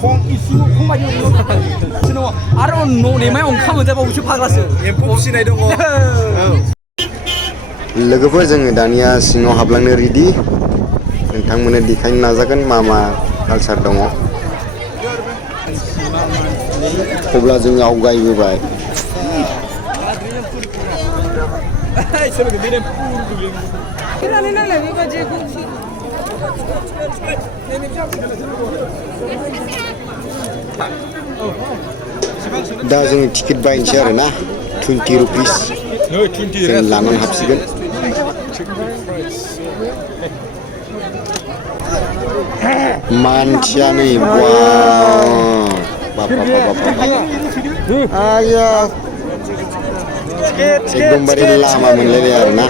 콩 이슈 콩만 요리로 지금 아로 노네마이 엉카면 잡아보시 파가스 एम्फौ फिसिनाय दङ लोगोफोर जोङो दानिया सिङाव हाबलांनो रेडि नोंथांमोननो देखायनो नाजागोन मा मा कालचार दङ अब्ला जों आवगायबोबाय दा जोङो टिकेट बायनोसै आरो ना 20 रुपिस जों लानानै हाबसिगोन मानसिया नै आया एकदमबारे लामा मोनलायनाय आरो ना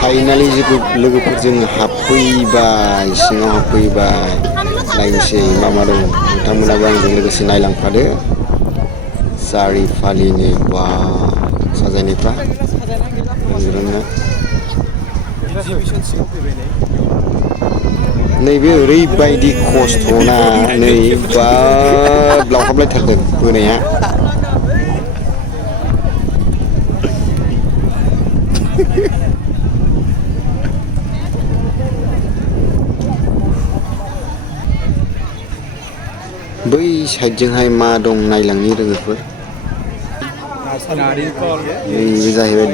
फाइनालि लोगोफोरजों हाबफैबाय सिङाव हाबफैबाय नायनोसै मा मा दं नोंथांमोनाबो आंजों लोगोसे नायलांफादो सारि फालिनि बा साजायनायफ्रा रोंनो नैबे ओरैबायदि खस्थ'ना नै बा लावहाबलायथारदों बोनाया बै साइडजोंहाय मा दं नायलांनि लोगोफोर नैबे जाहैबाय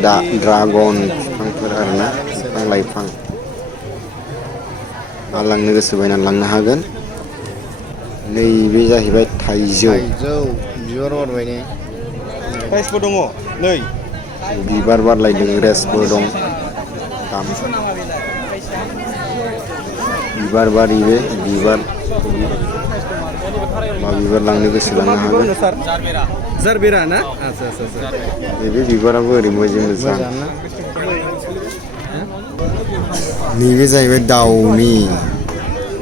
ड्रागन बिफांफोर आरोना बिफां लाइफां मा लांनो गोसो बायनानै लांनो हागोन नैबे जाहैबाय थाइजौ बिबार बारबाय ने प्राइसबो दङ नै बिबार बारलायदों रेसबो दं बिबार बारि बे बिबार मा बिबार लांनो गोसो लांनो हागोन जारबेरा ना आच्छा आच्छा बे बिबाराबो ओरैबायदि मोजां नैबे जाहैबाय दाउनि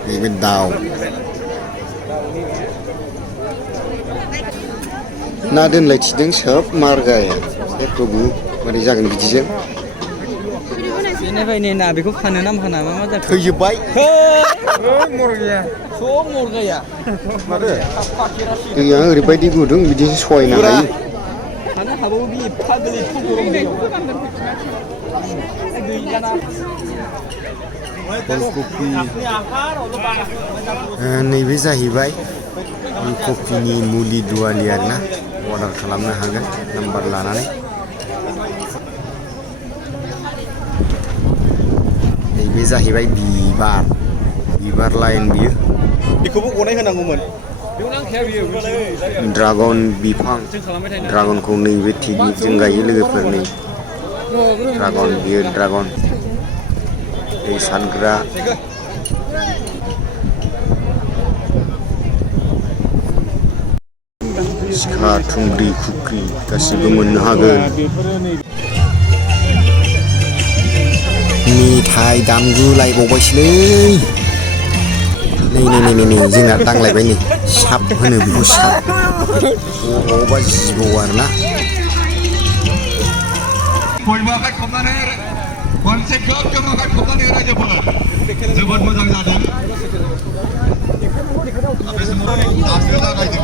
नैबे दाउ ना दोनलायथिदों सोब मारगाया हे प्रभु बोरै जागोन बिदिजों बेनिफ्राय ना बेखौ फानो ना फाना मा मा जाखो थैजोब्बाय मरगाया सब मरगाया दैया ओरैबायदि गुदुं बिदिसो सहायनो हायो थानो हाबावो बे एफा गोलै गरम नैबे जाहैबाय कफिनि मुलि दुवालि आरोना अर्डार खालामनो हागोन नाम्बार लानानै नैबे जाहैबाय बिबार लाइन बियो बेखौबो गनाय होनांगौमोन ड्रागन बिफां ड्रागनखौ नैबे टेकनिकजों गायो लोगोफोर नै ड्रागन बियो ड्रागन दै सानग्रा सिखा थुंग्रि खुख्रि गासिबो मोननो हागोन मेथाइ दामगुलायबावबायसोलै नै जोंना दांलायबाय नै साप होनो बेखौ साप बबावबा जिबौ आरोना बयबोहाय खबनानै खनसे खोब जोङोहाय खबनानै रायजोफोर जोबोद मोजां जादों बे समाव दासो जागायदों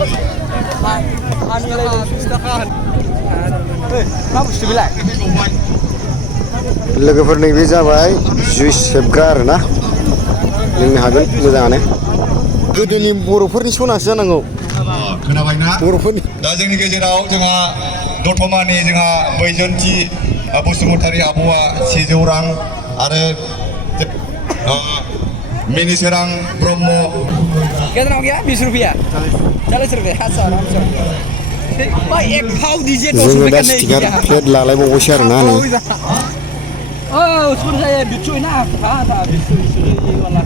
मा बुस्थु बेलाय लोगोफोर नैबे जाबाय जुइस सेबग्रा आरोना लोंनो हागोन मोजाङानो गोदोनि बर'फोरनि सनासो जानांगौ खोनाबायना बर'फोरनि दा जोंनि गेजेराव जोंहा दतमानि जोंहा बैजयन्ती बसुमतारी आब'आ 100 रां आरो मिनिसोरां ब्रह्म कितना हो गया 20 रुपया 40 रुपया अच्छा आराम से भाई एक भाव दीजिए 10 जोङो रुपए दा का नहीं स्टिकार दिया प्लेट लालायबावबायसो आरोना नै उसको saya बिच्छू ना था बिच्छू ये वाला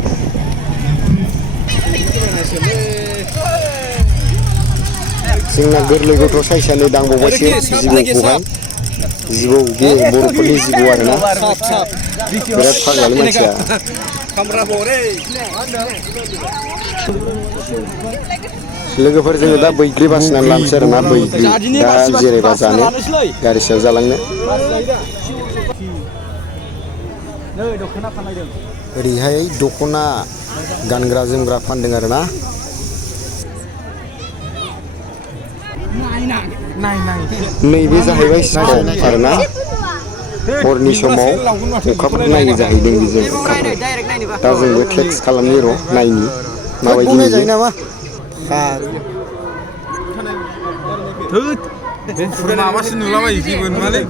जोंना गोरलै गथ' साइसानो दांबावबायसो जिबौखौहाय जिबौ बे बर'फोरनि जिबौ आरोना बिराद फाग्लालै मानसिया लोगोफोर जोङो दा बैग्रि बासिनानै लानोसै आरो ना बैग्रि दा जेरैबा जानो गारि सायाव जालांनो ओरैहाय दख'ना गानग्रा जोमग्रा फानदों आरो ना नैबे जाहैबाय स्टक आरो ना हरनि समाव अखाफोर नायनो जाहैदों बेजों दा जोंबो टेक्स खालामनि र' नायनि माबायदि नुयो नामा माबासो नुलाबायो जेबो नुवालै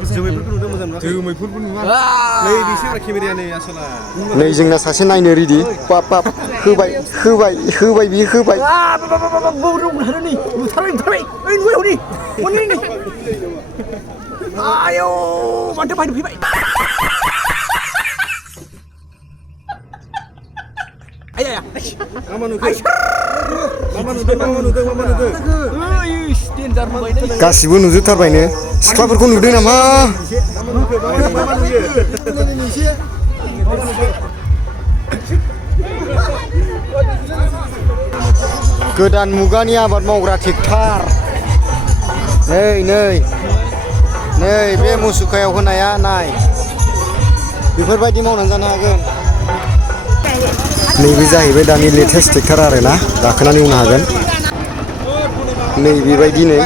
जोमैफोरबो नुवा नै बिसोर आरो केमेराया नै आसला नै जोंना सासे नायनो रेडि पाप पाप होबाय होबाय होबाय बियो होबाय आयौ माथो बायनो फैबाय गासिबो नुजोबथारबायनो सिख्लाफोरखौ नुदों नामा गोदान मुगानि आबाद मावग्रा ट्रेक्टर नै बे मुसुखायाव होनाया नाय बेफोरबायदि मावनानै जानो हागोन नैबे जाहैबाय दानि लेटेस्ट ट्रेक्टर आरो ना गाखोनानै एवनो हागोन नै बेबायदि नै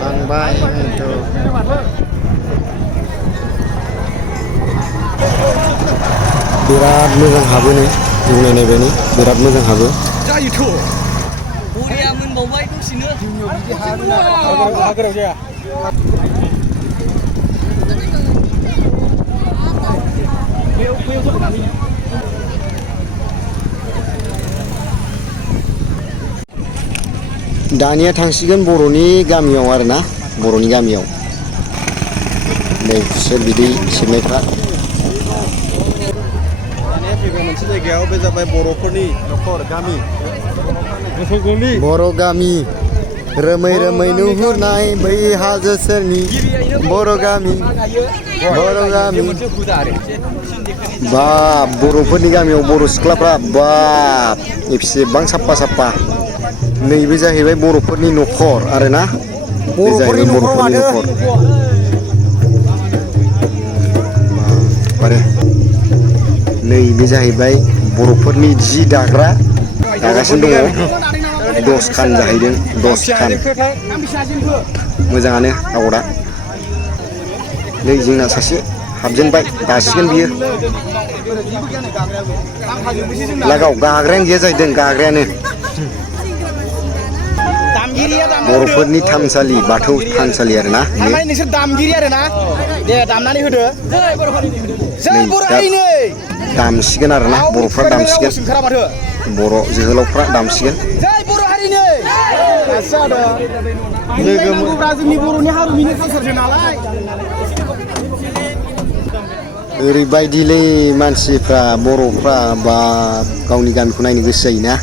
थांबाय बिराद मोजां हाबो नै एवनाय नायबायनि बिराद मोजां हाबो जायोथ' बरिया मोनबावबाय दसेनो हाग्रायाव जाया दानिया थांसिगोन बर'नि गामियाव आरो ना बर'नि गामियाव नै खुसेर बिदै सिबनायफ्रा दानिया फैबाय मोनसे जायगायाव बे जाबाय बर'फोरनि न'खर गामि बर' गामि रोमै रोमै नुहुरनाय बै हाजो सेरनि बर' गामि बाब बर'फोरनि गामियाव बर' सिख्लाफ्रा बाब एसेबां साफा नैबे जाहैबाय बर'फोरनि न'खर आरो ना बे जाहैबाय बर'फोरनि न'खर आरो नैबे जाहैबाय बर'फोरनि जि दागासिनो दङ 10 खान जाहैदों 10 खान मोजाङानो आगरा नै जोंना सासे हाबजेनबाय दासिगोन बियो लागाव गाग्रायानो गैया जाहैदों गाग्रायानो बर'फोरनि थानसालि बाथौ थानसालि आरो ना नोंसोर दामगिरि आरो ना दे दामनानै होदो दामसिगोन आरो ना बर'फ्रा दामसिगोन बर' जोहोलावफ्रा दामसिगोन जोंनि बर'नि हारिमुनि कालसारसो नालाय ओरैबायदिलै मानसिफ्रा बर'फ्रा बा गावनि गामिखौ नायनो गोसो जायोना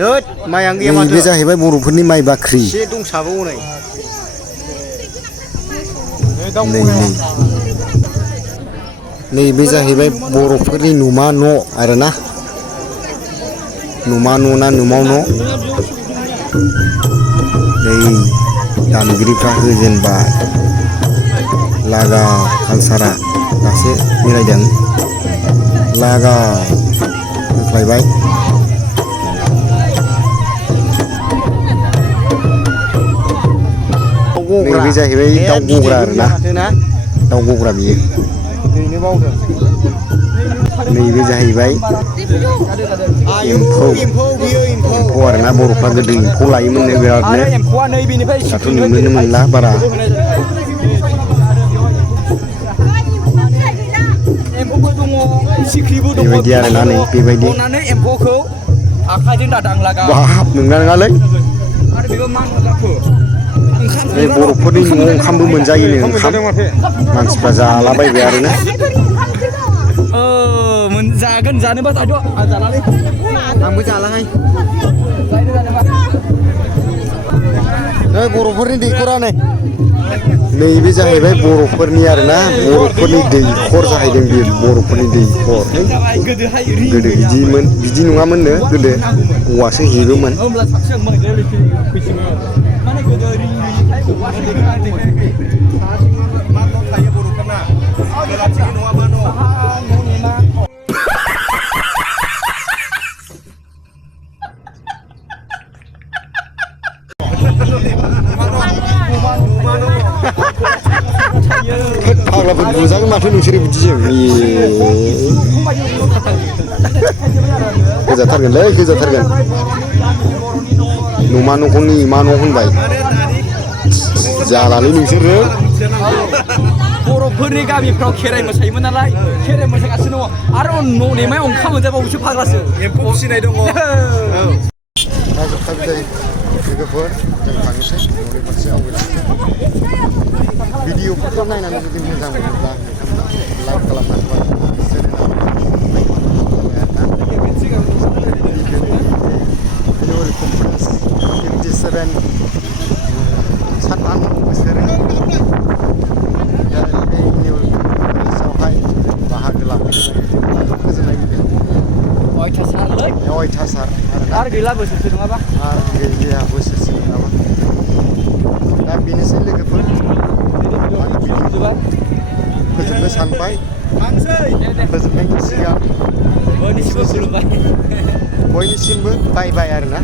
नैबे जाहैबाय बर'फोरनि माइ बाख्रि नैबे जाहैबाय बर'फोरनि नमा न' आरोना नमा न' ना न'माव न' नै दामगिरिफ्रा होजेनबाय लागा कालसारा दासो मिलायदों लागा होख्लायबाय नैबे जाहैबाय दाउ गग्रा आरोना दाउ गग्रा बियो नैबे जाहैबाय एम्फौ आरोना बर'फ्रा गोदो एम्फौ लायोमोननो बिरादनो दाथ' नुनोनो मोनला बारा बेबायदि आरोना नै बेबायदि बाहाब नङालै बे बर'फोरनि न'आव ओंखामबो मोनजायोनो ओंखाम मानसिफ्रा जालाबायबाय आरोना जागोन जानोबा जाद' जानानै आंबो जालाहाय नै बर'फोरनि दैखरा नै नैबे जाहैबाय बर'फोरनि आरोना बर'फोरनि दैखर जाहैदों बे बर'फोरनि दैखर गोदोहाय गोदो बिदिमोन बिदि नङामोननो गोदो औवासो हेबोमोन होमब्ला साबसिन फैसिगोन माने गोदो रिंनिफ्राय औवासो देखायाखै मा न' थायो बर'फोरना खोलाथिं नङा मा न' न'नि मा फाग्लाफोर बुजागोन माथो नोंसोरो बिदिजों होजाथारगोनलै होजाथारगोन न'मा न'खौनि मा न' होनबाय जालालै नोंसोरो बर'फोरनि गामिफ्राव खेराइ मोसायोमोन नालाय खेराइ मोसागासिनो दङ आरो न'नेमायाव ओंखाम मोनजाबावोसो फाग्लासो एम्फौ फिसिनाय दङ लोगोफोर जों थांनोसै न'नि फारसे आवगायलांसै भिडिअफोरखौ नायनानै जुदि मोजां मोनोब्ला नोंथांमोना लाइक खालामनानै 57 सानथाम बोसोरै दा बे एनुवेल कनफारेन्सआवहाय बाहागो लाफैदों गोजोननाय मोनदों अयथासार आरो गैला बोसोरसे नङाबा आरो गैया बोसोरसे नङाबा दा बेनोसै लोगोफोर फोजोबनो सानबाय फोजोबनायनि सिगां बयनिसिमबो बाय बाय आरोना